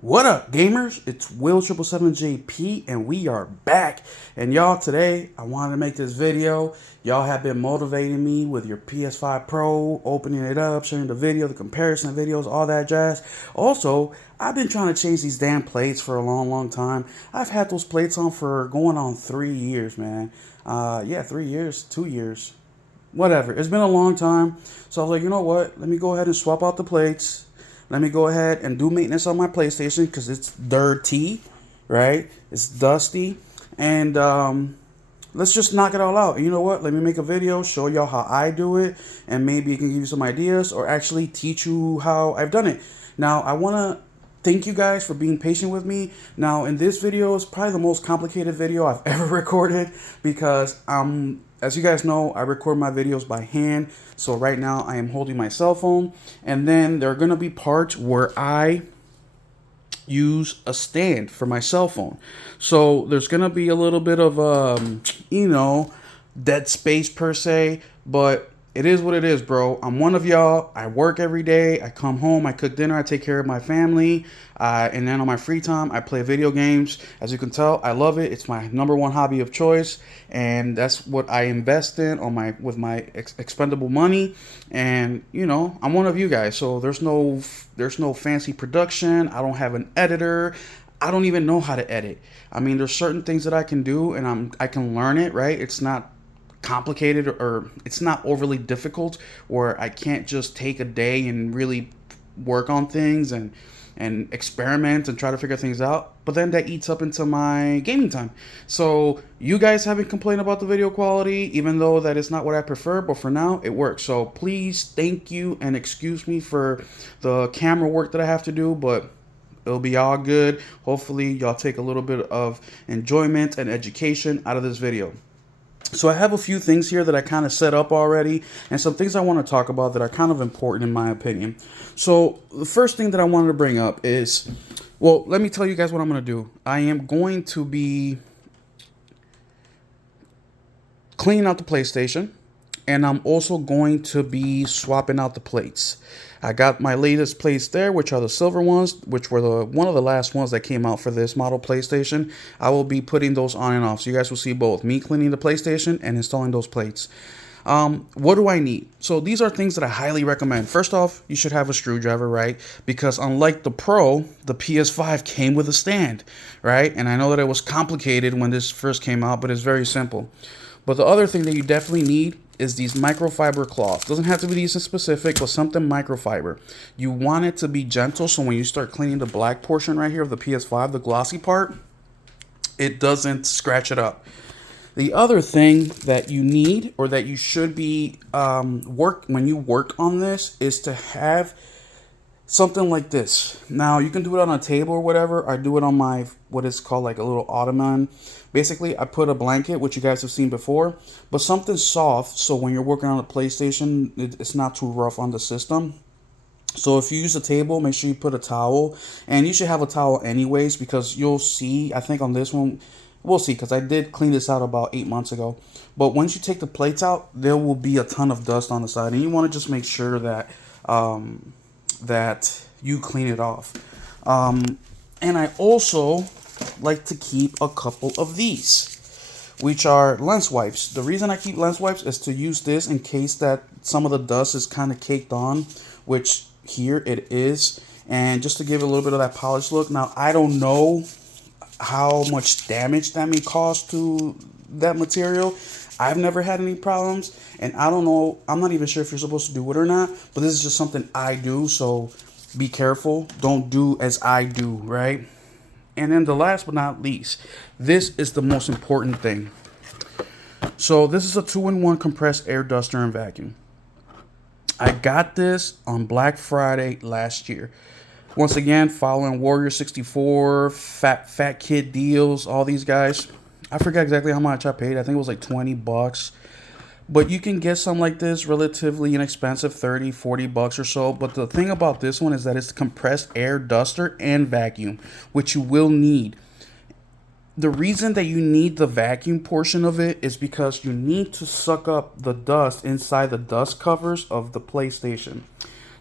What up, gamers? It's Will777JP, and we are back. And y'all, today I wanted to make this video. Y'all have been motivating me with your PS5 Pro, opening it up, sharing the video, the comparison videos, all that jazz. Also, I've been trying to change these damn plates for a long time. I've had those plates on for going on 3 years, man. Yeah, 3 years, 2 years, whatever. It's been a long time. So I was like, you know what? Let me go ahead and swap out the plates. Let me go ahead and do maintenance on my PlayStation because it's dirty, right? It's dusty. And let's just knock it all out. And you know what? Let me make a video, show y'all how I do it, and maybe it can give you some ideas or actually teach you how I've done it. Now, I want to thank you guys for being patient with me. Now, in this video, it's probably the most complicated video I've ever recorded because as you guys know, I record my videos by hand. So right now I am holding my cell phone, and then there are going to be parts where I use a stand for my cell phone. So there's going to be a little bit of, dead space per se, but it is what it is, bro. I'm one of y'all. I work every day. I come home. I cook dinner. I take care of my family. And then on my free time, I play video games. As you can tell, I love it. It's my #1 hobby of choice, and that's what I invest in on with my expendable money. And I'm one of you guys. So there's no fancy production. I don't have an editor. I don't even know how to edit. I mean, there's certain things that I can do, and I can learn it. Right? It's not complicated, or it's not overly difficult where I can't just take a day and really work on things and experiment and try to figure things out. But then that eats up into my gaming time. So you guys haven't complained about the video quality, even though that is not what I prefer, but for now it works. So please, thank you, and excuse me for the camera work that I have to do, but it'll be all good. Hopefully y'all take a little bit of enjoyment and education out of this video. So I have a few things here that I kind of set up already, and some things I want to talk about that are kind of important in my opinion. So the first thing that I wanted to bring up is, well, let me tell you guys what I'm going to do. I am going to be cleaning out the PlayStation, and I'm also going to be swapping out the plates. I got my latest plates there, which are the silver ones, which were one of the last ones that came out for this model PlayStation. I will be putting those on and off, so you guys will see both me cleaning the PlayStation and installing those plates. What do I need? So these are things that I highly recommend. First off, you should have a screwdriver, right? Because unlike the Pro, the PS5 came with a stand, right? And I know that it was complicated when this first came out, but it's very simple. But the other thing that you definitely need is these microfiber cloths. Doesn't have to be these in specific, but something microfiber. You want it to be gentle, so when you start cleaning the black portion right here of the PS5, the glossy part, it doesn't scratch it up. The other thing that you need, or that you should be when you work on this, is to have something like this. Now, you can do it on a table or whatever. I do it on my, what is called like a little ottoman. Basically, I put a blanket, which you guys have seen before, but something soft, so when you're working on a PlayStation, it's not too rough on the system. So if you use a table, make sure you put a towel, and you should have a towel anyways, because you'll see, I think on this one, we'll see, because I did clean this out about 8 months ago. But once you take the plates out, there will be a ton of dust on the side, and you want to just make sure that that you clean it off. And I also like to keep a couple of these, which are lens wipes. The reason I keep lens wipes is to use this in case that some of the dust is kind of caked on, which here it is, and just to give it a little bit of that polished look. Now, I don't know how much damage that may cause to that material. I've never had any problems, and I don't know, I'm not even sure if you're supposed to do it or not, but this is just something I do, so be careful. Don't do as I do, right? And then the last but not least, this is the most important thing. So this is a 2-in-1 compressed air duster and vacuum. I got this on Black Friday last year. Once again, following Warrior 64, Fat Kid Deals, all these guys. I forget exactly how much I paid. I think it was like $20. But you can get some like this relatively inexpensive, $30, $40 or so. But the thing about this one is that it's compressed air duster and vacuum, which you will need. The reason that you need the vacuum portion of it is because you need to suck up the dust inside the dust covers of the PlayStation.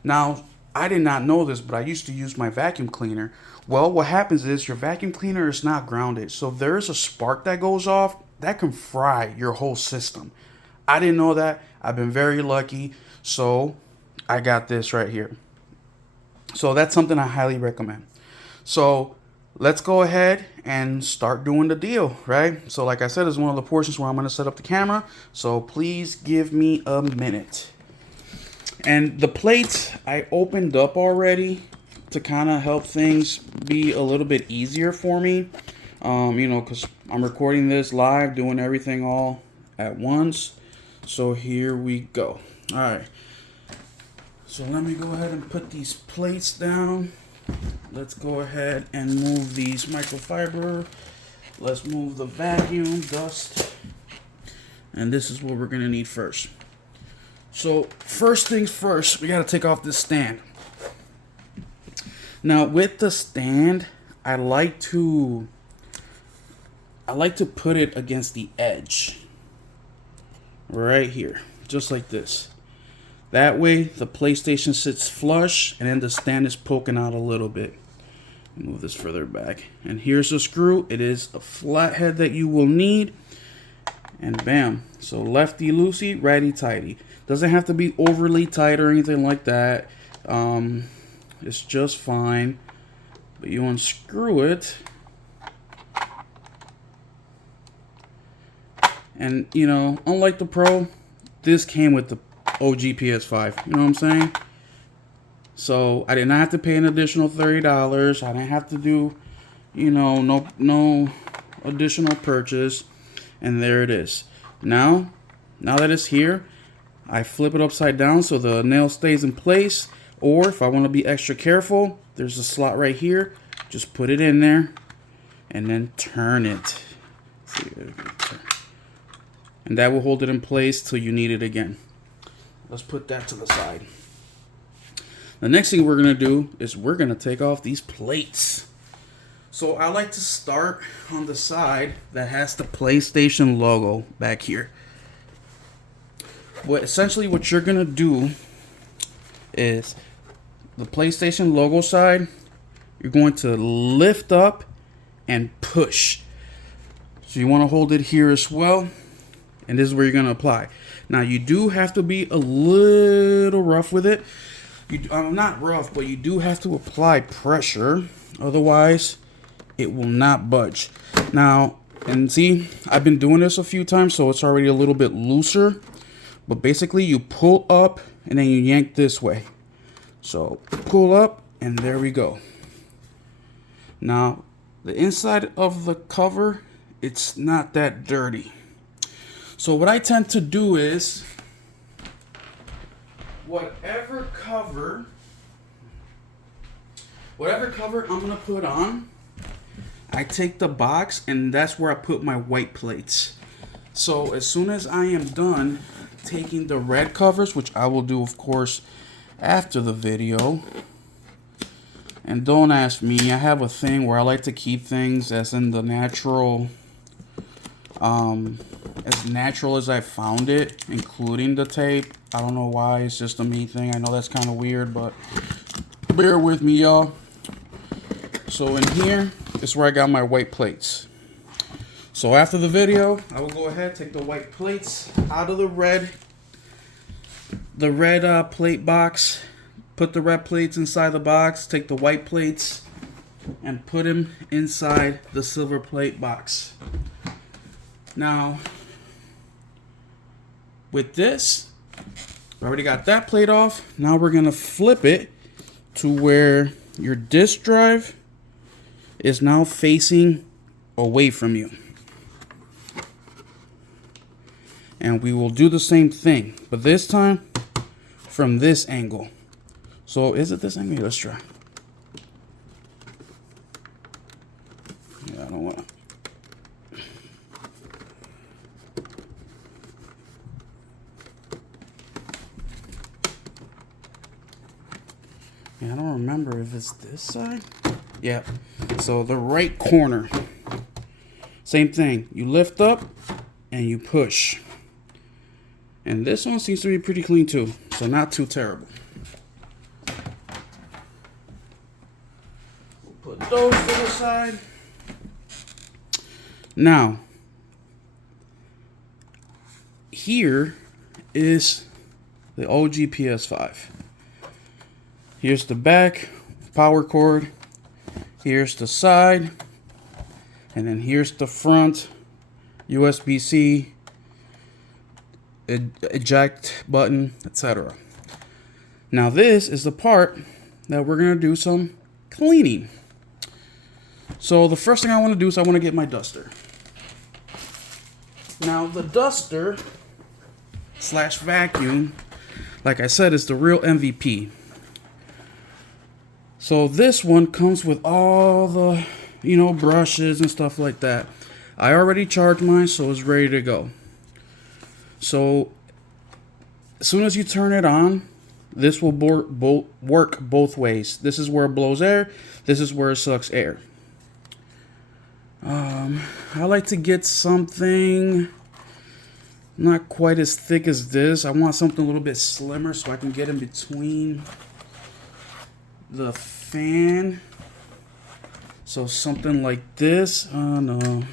Now, I did not know this, but I used to use my vacuum cleaner. Well, what happens is your vacuum cleaner is not grounded. So there's a spark that goes off that can fry your whole system. I didn't know that. I've been very lucky. So I got this right here. So that's something I highly recommend. So let's go ahead and start doing the deal, right? So like I said, it's one of the portions where I'm going to set up the camera. So please give me a minute. And the plates I opened up already to kind of help things be a little bit easier for me. You know, because I'm recording this live, doing everything all at once. So here we go. All right. So let me go ahead and put these plates down. Let's go ahead and move these microfiber. Let's move the vacuum, dust. And this is what we're going to need first. So first things first, we got to take off this stand. Now with the stand, I like to put it against the edge. Right here, just like this. That way the PlayStation sits flush and then the stand is poking out a little bit. Move this further back. And here's the screw. It is a flathead that you will need. And bam. So lefty loosey, righty tighty. Doesn't have to be overly tight or anything like that. It's just fine. But you unscrew it. And, you know, unlike the Pro, this came with the OG PS5. You know what I'm saying? So I did not have to pay an additional $30. I didn't have to do, you know, no additional purchase. And there it is. Now that it's here, I flip it upside down so the nail stays in place. Or if I want to be extra careful, there's a slot right here. Just put it in there and then turn it. And that will hold it in place till you need it again. Let's put that to the side. The next thing we're going to do is we're going to take off these plates. So I like to start on the side that has the PlayStation logo back here. Essentially what you're going to do is the PlayStation logo side, you're going to lift up and push. So you want to hold it here as well. And this is where you're going to apply. Now you do have to be a little rough with it. Not rough, but you do have to apply pressure. Otherwise, it will not budge. Now, and see, I've been doing this a few times, so it's already a little bit looser. But basically, you pull up and then you yank this way. So pull up and there we go. Now, the inside of the cover, it's not that dirty. So what I tend to do is, whatever cover I'm going to put on, I take the box and that's where I put my white plates. So as soon as I am done taking the red covers, which I will do of course after the video, and don't ask me, I have a thing where I like to keep things as in the natural, as natural as I found it, including the tape. I don't know why, it's just a me thing. I know that's kind of weird, but bear with me, y'all. So in here is where I got my white plates. So after the video, I will go ahead, take the white plates out of the red plate box, put the red plates inside the box, take the white plates and put them inside the silver plate box. Now, with this, I already got that plate off. Now we're going to flip it to where your disk drive is now facing away from you. And we will do the same thing, but this time from this angle. So is it this angle? Let's try. Yeah, I don't want to. Yeah, I don't remember if it's this side. Yeah. So the right corner. Same thing. You lift up and you push. And this one seems to be pretty clean too. So not too terrible. Put those to the side. Now, here is the OG PS5. Here's the back, power cord. Here's the side. And then here's the front, USB-C, eject button, etc. Now this is the part that we're going to do some cleaning. So the first thing I want to do is I want to get my duster. Now the duster slash vacuum, like I said, is the real MVP. So this one comes with all the, brushes and stuff like that. I already charged mine, so it's ready to go. So as soon as you turn it on, this will work both ways. This is where it blows air. This is where it sucks air. I like to get something not quite as thick as this. I want something a little bit slimmer so I can get in between the fan. So something like this. Oh no.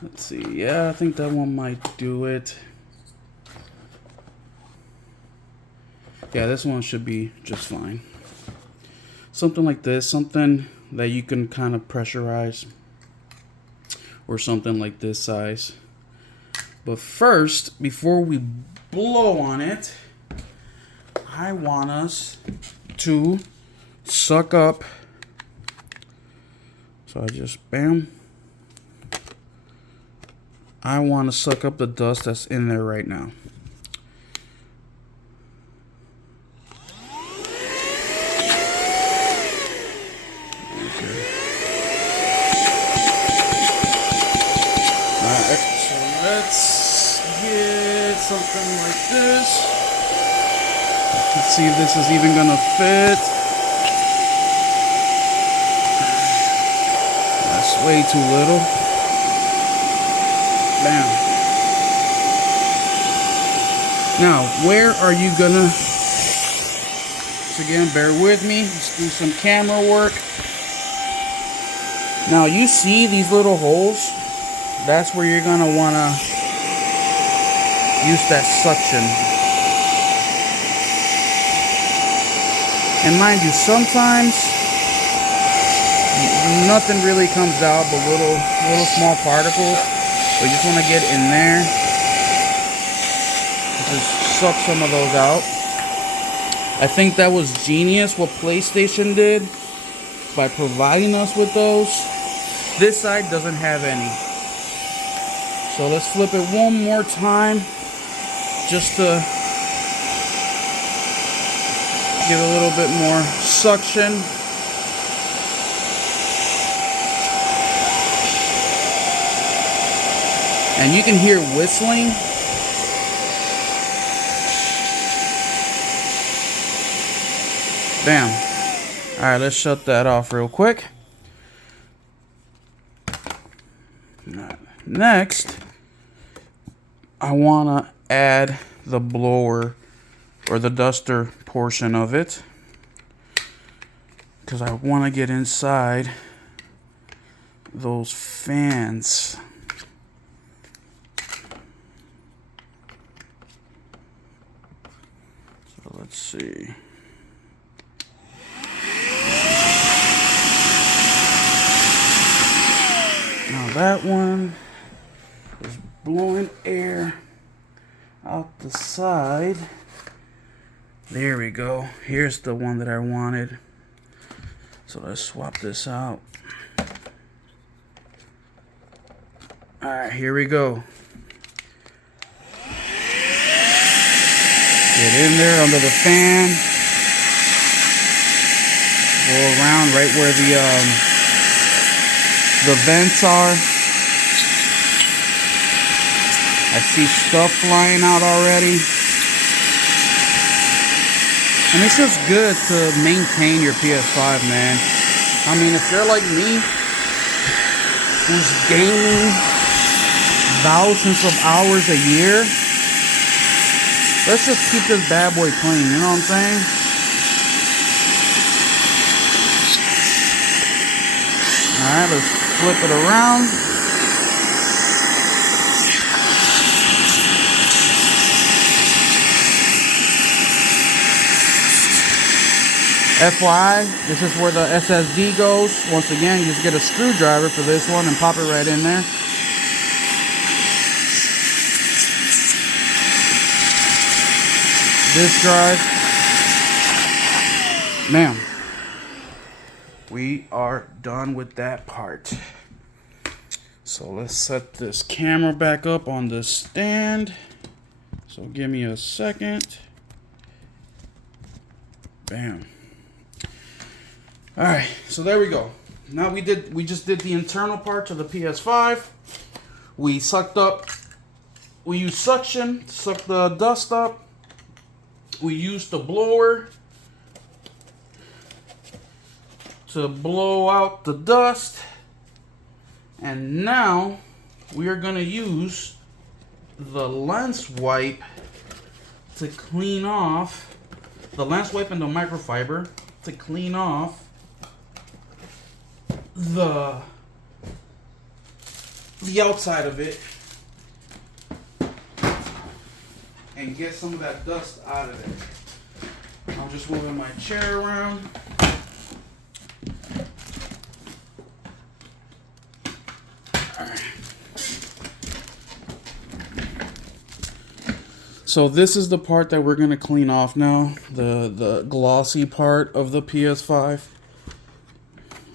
Let's see. Yeah, I think that one might do it. Yeah, this one should be just fine. Something like this, something that you can kind of pressurize, or something like this size. But first, before we blow on it, I want us to suck up. So I just, bam. I want to suck up the dust that's in there right now. Let's get something like this. Let's see if this is even gonna fit. That's way too little. Bam. Now, where are you gonna... So again, bear with me. Let's do some camera work. Now, you see these little holes? That's where you're gonna wanna use that suction. And mind you, sometimes nothing really comes out but little small particles. So you just wanna get in there. Just suck some of those out. I think that was genius what PlayStation did by providing us with those. This side doesn't have any. So let's flip it one more time just to give a little bit more suction. And you can hear whistling. Bam. All right, let's shut that off real quick. Next, I want to add the blower or the duster portion of it because I want to get inside those fans. So let's see. Now that one is blowing air out the side. There we go. Here's the one that I wanted. So let's swap this out. Alright, here we go. Get in there under the fan. Go around right where the vents are. I see stuff flying out already. And it's just good to maintain your PS5, man. I mean, if you're like me, who's gaming thousands of hours a year, let's just keep this bad boy clean, you know what I'm saying? Alright, let's flip it around. FYI, this is where the SSD goes. Once again, you just get a screwdriver for this one and pop it right in there. This drive. Ma'am. We are done with that part. So let's set this camera back up on the stand. So give me a second. Bam. Alright, so there we go. Now we just did the internal parts of the PS5. We used suction, sucked the dust up. We used the blower to blow out the dust. And now we are going to use the lens wipe to clean off the lens wipe and the microfiber to clean off the outside of it and get some of that dust out of it. I'm just moving my chair around. So this is the part that we're going to clean off now, the glossy part of the PS5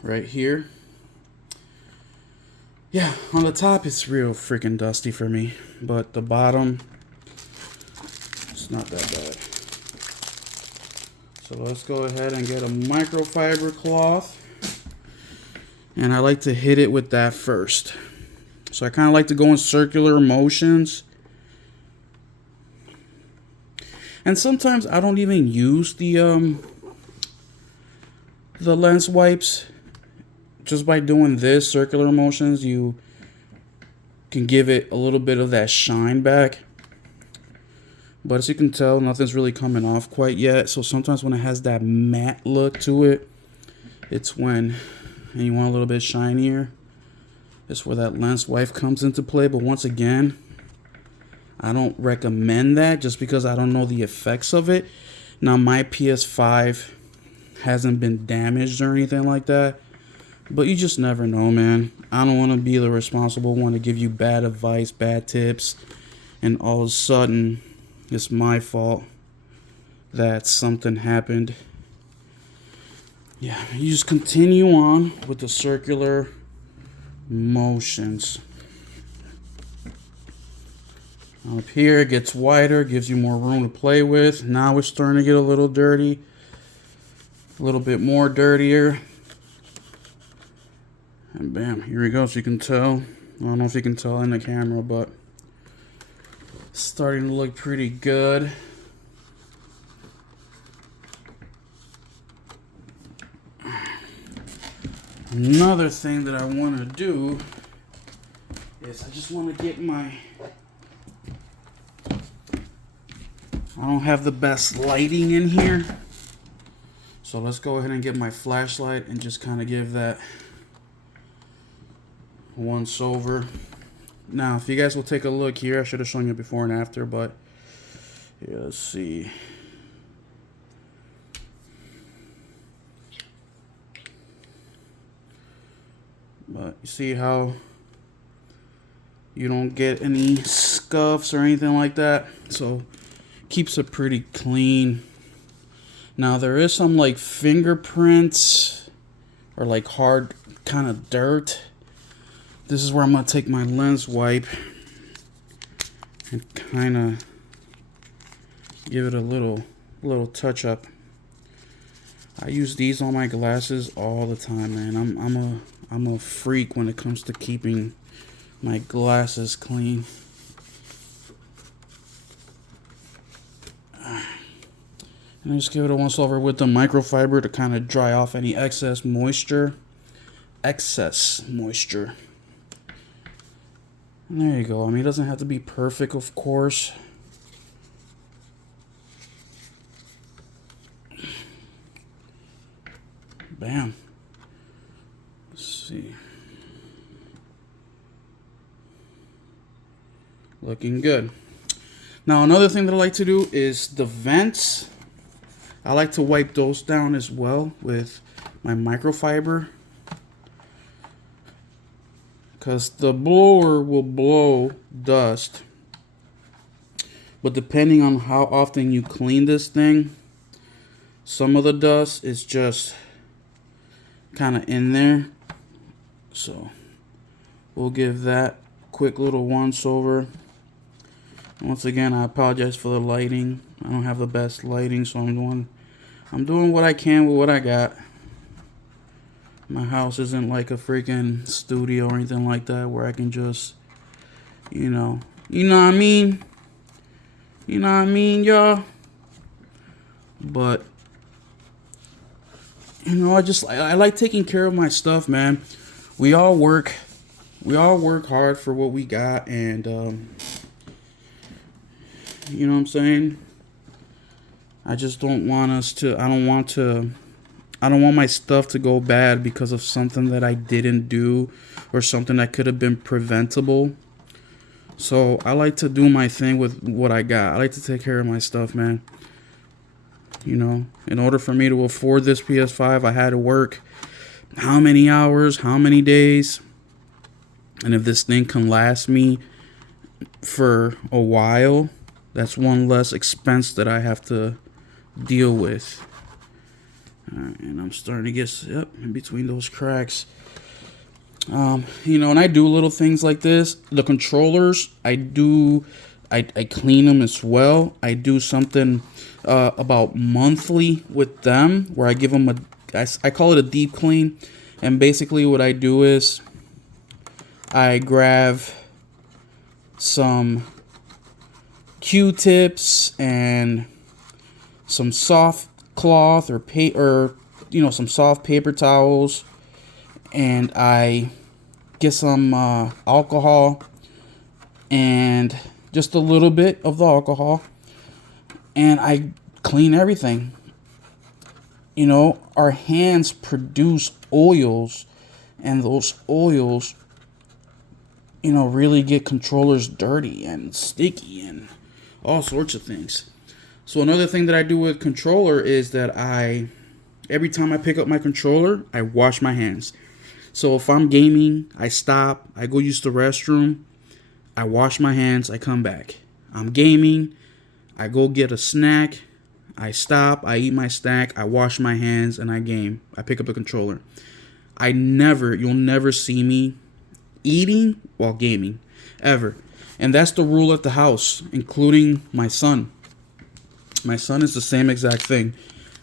right here. Yeah, on the top it's real freaking dusty for me, but the bottom, it's not that bad. So let's go ahead and get a microfiber cloth, and I like to hit it with that first. So I kind of like to go in circular motions. And sometimes I don't even use the lens wipes. Just by doing this circular motions, you can give it a little bit of that shine back. But as you can tell, nothing's really coming off quite yet. So sometimes when it has that matte look to it, it's when, and you want a little bit shinier, it's where that lens wipe comes into play. But once again, I don't recommend that just because I don't know the effects of it. Now, my PS5 hasn't been damaged or anything like that, but you just never know, man. I don't want to be the responsible one to give you bad advice, bad tips, and all of a sudden, it's my fault that something happened. Yeah, you just continue on with the circular motions. Up here it gets wider, gives you more room to play with. Now it's starting to get a little dirty, a little bit more dirtier. And bam, here we go. So you can tell, I don't know if you can tell in the camera, but it's starting to look pretty good. Another thing that I want to do is I just want to get my, I don't have the best lighting in here, so let's go ahead and get my flashlight and just kind of give that once over. Now, if you guys will take a look here, I should have shown you before and after, but yeah, let's see. But you see how you don't get any scuffs or anything like that, so keeps it pretty clean. Now there is some like fingerprints or like hard kind of dirt. This is where I'm gonna take my lens wipe and kind of give it a little touch up. I use these on my glasses all the time, man. I'm a freak when it comes to keeping my glasses clean. And I just give it a once over with the microfiber to kind of dry off any excess moisture. And there you go. I mean, it doesn't have to be perfect, of course. Bam. Let's see. Looking good. Now another thing that I like to do is the vents. I like to wipe those down as well with my microfiber, because the blower will blow dust, but depending on how often you clean this thing, some of the dust is just kind of in there. So we'll give that quick little once over. Once again, I apologize for the lighting. I don't have the best lighting, so I'm doing what I can with what I got. My house isn't like a freaking studio or anything like that where I can just, you know what I mean? You know what I mean, y'all? But, I like taking care of my stuff, man. We all work hard for what we got, and, you know what I'm saying? I just don't want I don't want my stuff to go bad because of something that I didn't do or something that could have been preventable. So I like to do my thing with what I got. I like to take care of my stuff, man. You know, in order for me to afford this PS5, I had to work how many hours, how many days. And if this thing can last me for a while, that's one less expense that I have to deal with. And I'm starting to get in between those cracks. And I do little things like this. The controllers, I clean them as well. I do something about monthly with them where I give them I call it a deep clean. And basically what I do is I grab some Q-tips and some soft cloth or some soft paper towels, and I get some alcohol and just a little bit of the alcohol, and I clean everything. Our hands produce oils, and those oils really get controllers dirty and sticky and all sorts of things. So another thing that I do with controller is that every time I pick up my controller, I wash my hands. So if I'm gaming, I stop, I go use the restroom, I wash my hands, I come back. I'm gaming, I go get a snack, I stop, I eat my snack, I wash my hands, and I game. I pick up the controller. You'll never see me eating while gaming, ever. And that's the rule at the house, including my son. My son is the same exact thing.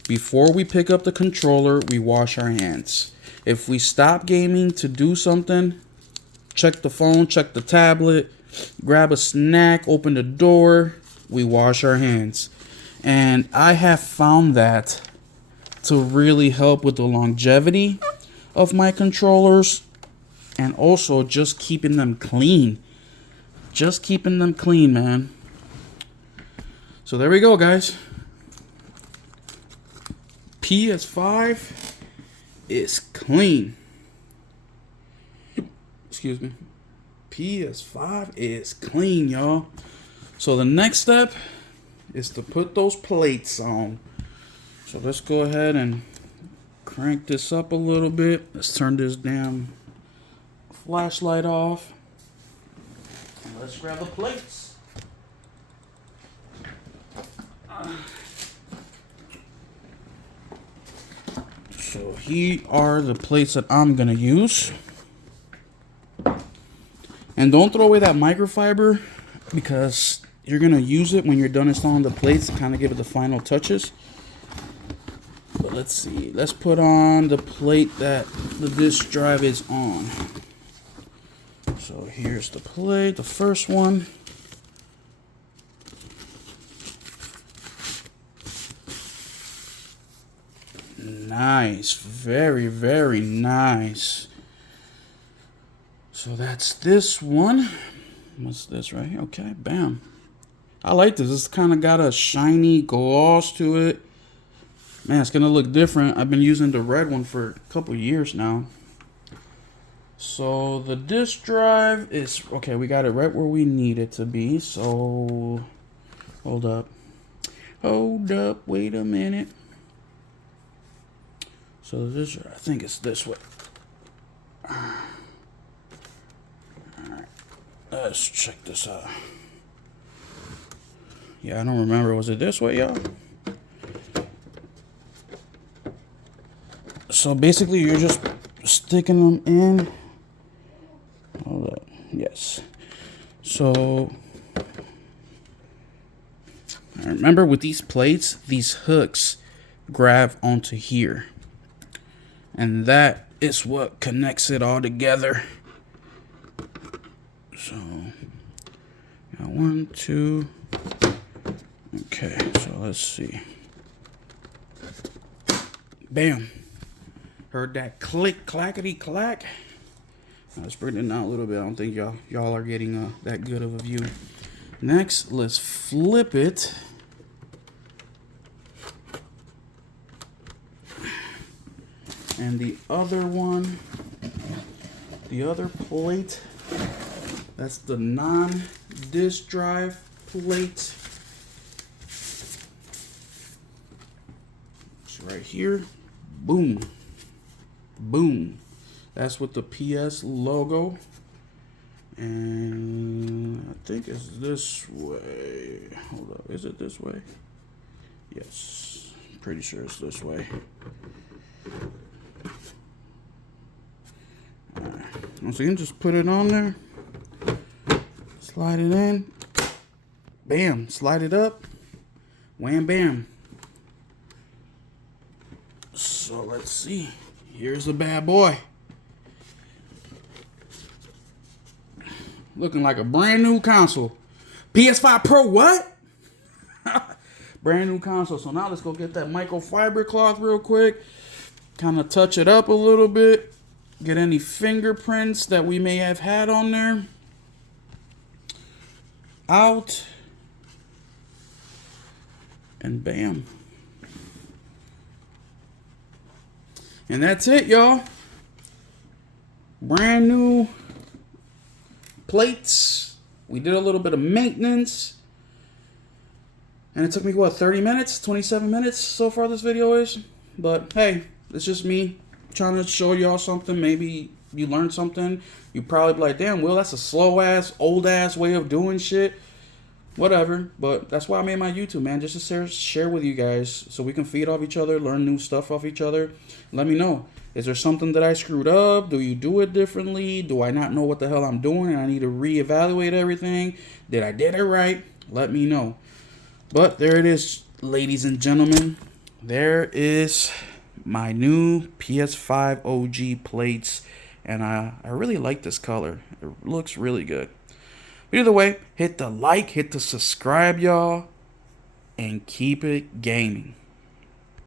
Before we pick up the controller, we wash our hands. If we stop gaming to do something, check the phone, check the tablet, grab a snack, open the door, we wash our hands. And I have found that to really help with the longevity of my controllers, and also just keeping them clean. Just keeping them clean, man. So there we go, guys. PS5 is clean. Excuse me. PS5 is clean, y'all. So the next step is to put those plates on. So let's go ahead and crank this up a little bit. Let's turn this damn flashlight off. And let's grab the plates. So here are the plates that I'm gonna use. And don't throw away that microfiber, because you're gonna use it when you're done installing the plates to kind of give it the final touches. But let's see. Let's put on the plate that the disk drive is on. So here's the plate, the first one. Nice. Very, very nice. So that's this one. What's this right here? Okay, bam. I like this. It's kind of got a shiny gloss to it. Man, it's going to look different. I've been using the red one for a couple years now. So the disk drive is okay. We got it right where we need it to be. So hold up, wait a minute. So this, I think it's this way. All right, let's check this out. Yeah, I don't remember. Was it this way, y'all? So basically, you're just sticking them in. Hold up. Yes. So I remember with these plates, these hooks grab onto here. And that is what connects it all together. So, got 1, 2. Okay, so let's see. Bam. Heard that click, clackety, clack. Let's bring it down a little bit. I don't think y'all are getting that good of a view. Next, let's flip it. And the other one, the other plate, that's the non-disk drive plate. It's right here. Boom. Boom. That's with the PS logo. And I think it's this way. Hold up. Is it this way? Yes. Pretty sure it's this way. Alright. Once again, just put it on there. Slide it in. Bam. Slide it up. Wham bam. So let's see. Here's the bad boy. Looking like a brand new console. PS5 Pro what? Brand new console. So now let's go get that microfiber cloth real quick. Kind of touch it up a little bit. Get any fingerprints that we may have had on there out. And bam. And that's it, y'all. Brand new plates. We did a little bit of maintenance. And it took me, what, 30 minutes? 27 minutes so far this video is. But, hey, it's just me trying to show y'all something. Maybe you learned something. You probably be like, damn, Will, that's a slow-ass, old-ass way of doing shit. Whatever. But that's why I made my YouTube, man. Just to share with you guys so we can feed off each other, learn new stuff off each other. Let me know. Is there something that I screwed up? Do you do it differently? Do I not know what the hell I'm doing and I need to reevaluate everything? Did I did it right? Let me know. But there it is, ladies and gentlemen. There is my new PS5 OG plates. And I really like this color. It looks really good. But either way, hit the like, hit the subscribe, y'all. And keep it gaming.